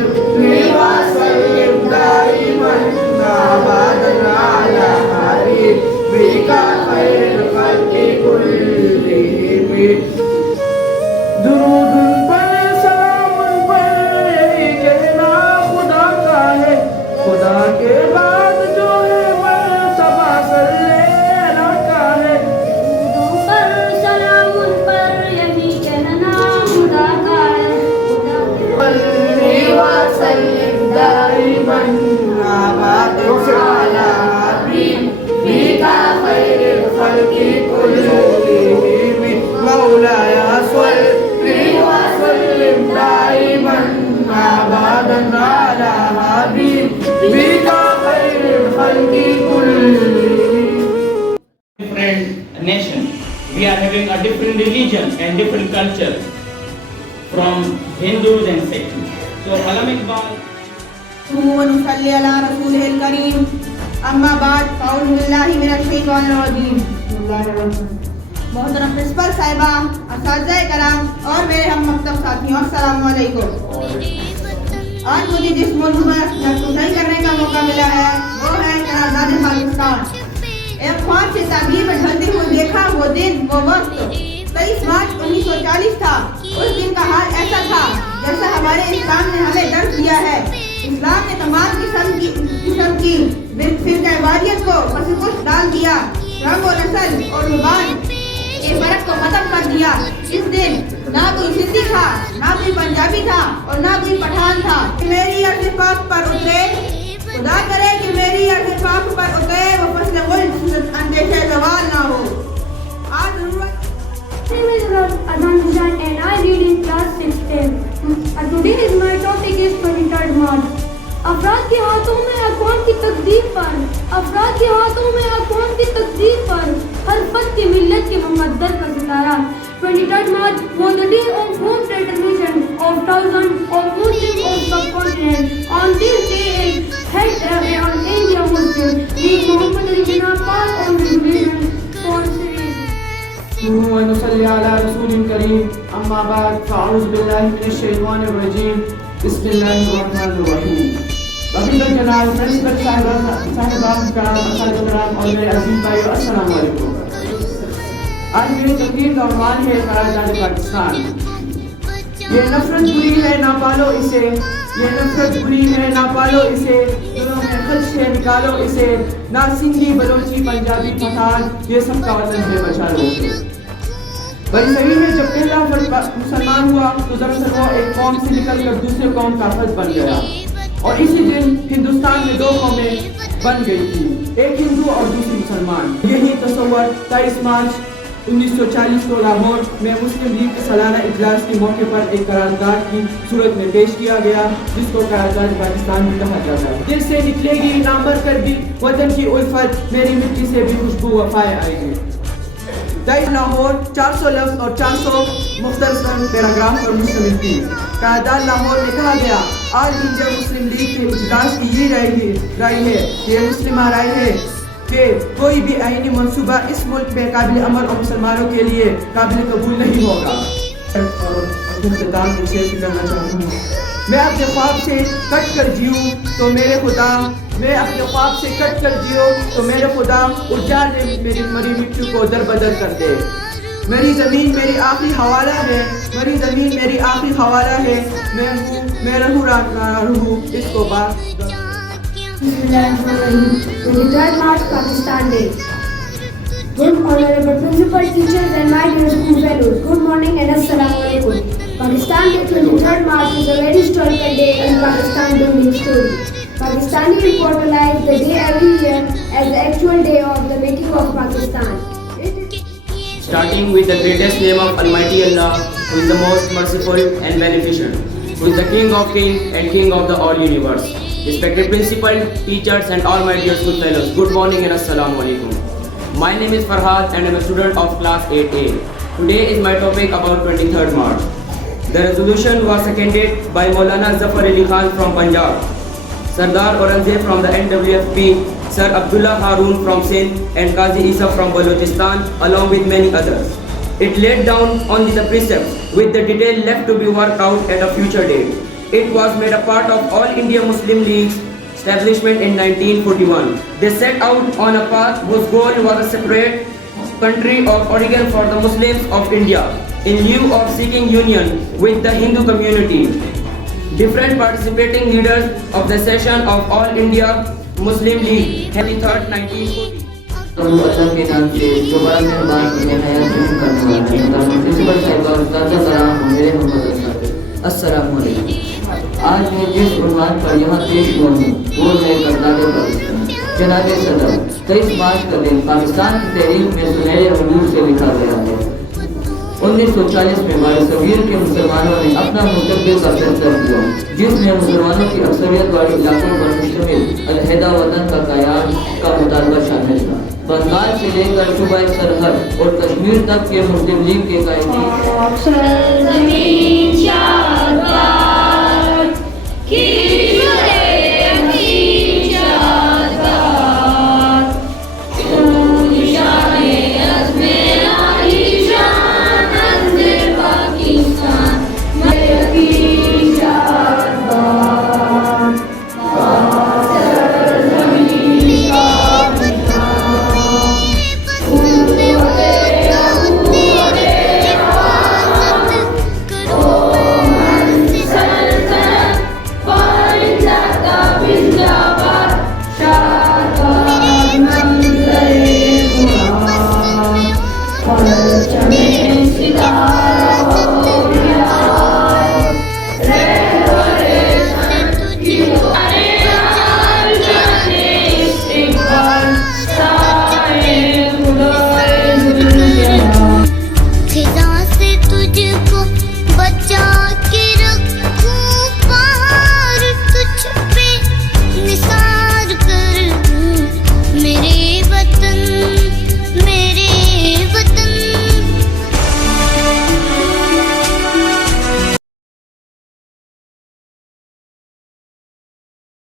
صل وسلم دائما أبدا على حبيبك خير الخلق كلهم درود پر سلام پر یہی کہنا خدا کا ہے خدا کے بعد جو ہے مرتبہ صلی اللہ کا ہے درود پر سلام پر یہی کہنا خدا کا ہے خدا کے صل وسلم دائما أبدا على حبيبك خير الخلق كلهم مولاي صل وسلم دائما أبدا على حبيبك خير الخلق كلهم. Different nation, we are having a different religion and different culture from Hindus and Sikhs. So Alam Iqbal ونصلي على رسوله الكريم اما بعد فاعوذ باللہ من الشیطان الرجیم بسم اللہ الرحمن الرحیم. محترم پرنسپل صاحبہ، اساتذہ کرام اور میرے ہم مکتب ساتھیوں، السلام علیکم. آج مجھے جس موضوع پر نقطۂ کرنے کا موقع ملا ہے وہ ہے قرارداد پاکستان. ایک خواب سے تعبیر میں ڈھلتے ہوئے دیکھا وہ دن وہ وقت 23 مارچ 1940 تھا. اس دن کا حال ایسا تھا جیسا ہمارے اسلام نے ہمیں درس دیا ہے. اسلام نے تمام قسم کی فرقہ واریت کو پس پشت ڈال دیا. رنگ و نسل اور زبان کے فرق کو ختم کر دیا. اس دن نہ کوئی سندھی تھا، نہ کوئی پنجابی تھا اور نہ کوئی پٹھان تھا. میری عرض پاک پر اترے، خدا کرے کہ میری عرض پاک پر اترے وہ فصل غل اندیشہ زوال نہ ہو. آج ضرورت My name is Adnan Hussain and I read in class 610. Today's my topic is 23rd March. افراد کے ہاتھوں میں اقوام کی تقدیر پر، افراد کے ہاتھوں میں اقوام کی تقدیر پر، ہر فرد کی ملت کے مقدر کا ستارہ. 23rd March was the day of home determination of thousands of Muslims of subcontinent. On this day, head on India Muslims, the Muhammad Ali Jinnah passed on the religion for ونصلي على رسول الكريم أما بعد فأعوذ بالله من الشيطان الرجيم بسم الله الرحمن الرحيم. فضيلة جناب پرنسپل صاحبان کرام، اساتذہ کرام اور میرے عزیز بھائیو، السلام علیکم. آج میری تقریر کا عنوان ہے قرارداد پاکستان. یہ نفرت بری ہے نہ پالو اسے، یہ نفرت بری ہے نہ پالو اسے، دلوں میں خدش ہے نکالو اسے. نہ سندھی بلوچی پنجابی پٹھان یہ سب کا وطن ہے، بچا لو. بڑی صحیح ہے جب پہلا فرد مسلمان ہوا تو دراصل وہ ایک قوم سے نکل کر دوسرے قوم کا فرد بن گیا، اور اسی دن ہندوستان میں 2 قومیں بن گئی تھی، ایک ہندو اور دوسری مسلمان. یہی تصور 23 مارچ 1940 کو لاہور میں مسلم لیگ کے سالانہ اجلاس کے موقع پر ایک قرارداد کی صورت میں پیش کیا گیا، جس کو قرارداد پاکستان بھی کہا جاتا ہے. دل سے نکلے گی نامور کر دی وطن کی الفت، میری مٹی سے بھی خوشبو وفائے آئے گی. لاہور 400 لفظ اور 400 مختصر پیراگراف پر مشتمل تھی. قرارداد لاہور میں کہا گیا، آج انڈیا مسلم لیگ کے اجلاس کی یہ رائے ہے، یہ مسلمہ رائے ہے کہ کوئی بھی آئینی منصوبہ اس ملک میں قابل عمل اور مسلمانوں کے لیے قابل قبول نہیں ہوگا. کرنا چاہتا ہوں، میں اپنے خواب سے کٹ کر جیوں تو میرے خدا، میں اپنے خواب سے کٹ کر جیو تو میرے خدا اجاڑ میری مری مٹی کو در بدر کر دے. میری زمین میری آخری حوالہ ہے، میری زمین میری آخری حوالہ ہے، میں رہوں اس کو بات. 23rd March Pakistan Day. Good honorable principal, teachers and my dear school fellows, good morning and assalamu alaikum. Pakistan Day 23rd March is a very historical day in Pakistan building story. Pakistani immortalize the day every year as the actual day of the making of Pakistan. starting with the greatest name of Almighty Allah, who is the most merciful and beneficent, who is the King of Kings and King of the all universe. Respected principal, teachers and all my dear school fellows, good morning and assalamu alaikum. My name is Farhad and I am a student of class 8A. Today is my topic about 23rd March. The resolution was seconded by Maulana Zafar Ali Khan from Punjab, Sardar Aurangzeb from the NWFP, Sir Abdullah Haroon from Sindh and Qazi Isa from Balochistan, along with many others. It laid down only the precepts with the detail left to be worked out at a future date. it was made a part of All India Muslim League's establishment in 1941. They set out on a path whose goal was a separate country of origin for the Muslims of India, in lieu of seeking union with the Hindu community. Different participating leaders of the session of All India Muslim League, 23rd 1940. اللہ کے نام سے جو بڑا مہربان ہے حیات رحم کرنے والا ہے پرنسپل صاحبہ استاد کرام میرے محمد السلام علیکم. آج میں جس عنوان پر یہاں پیش ہوا ہوں وہ ہے کرناٹک پاکستان. جناب صدر 23 مارچ کا دن پاکستان کی تحریک میں سنہرے حروف سے لکھا گیا ہے. 1940 میں برصغیر کے مسلمانوں نے اپنا مستقبل کا فیصلہ کیا جس میں مسلمانوں کی اکثریت والے علاقوں پر مشتمل علیحدہ وطن کا قیام کا مطالبہ شامل تھا. بنگال سے لے کر صوبہ سرحد اور کشمیر تک کے مسلم لیگ کے قائدین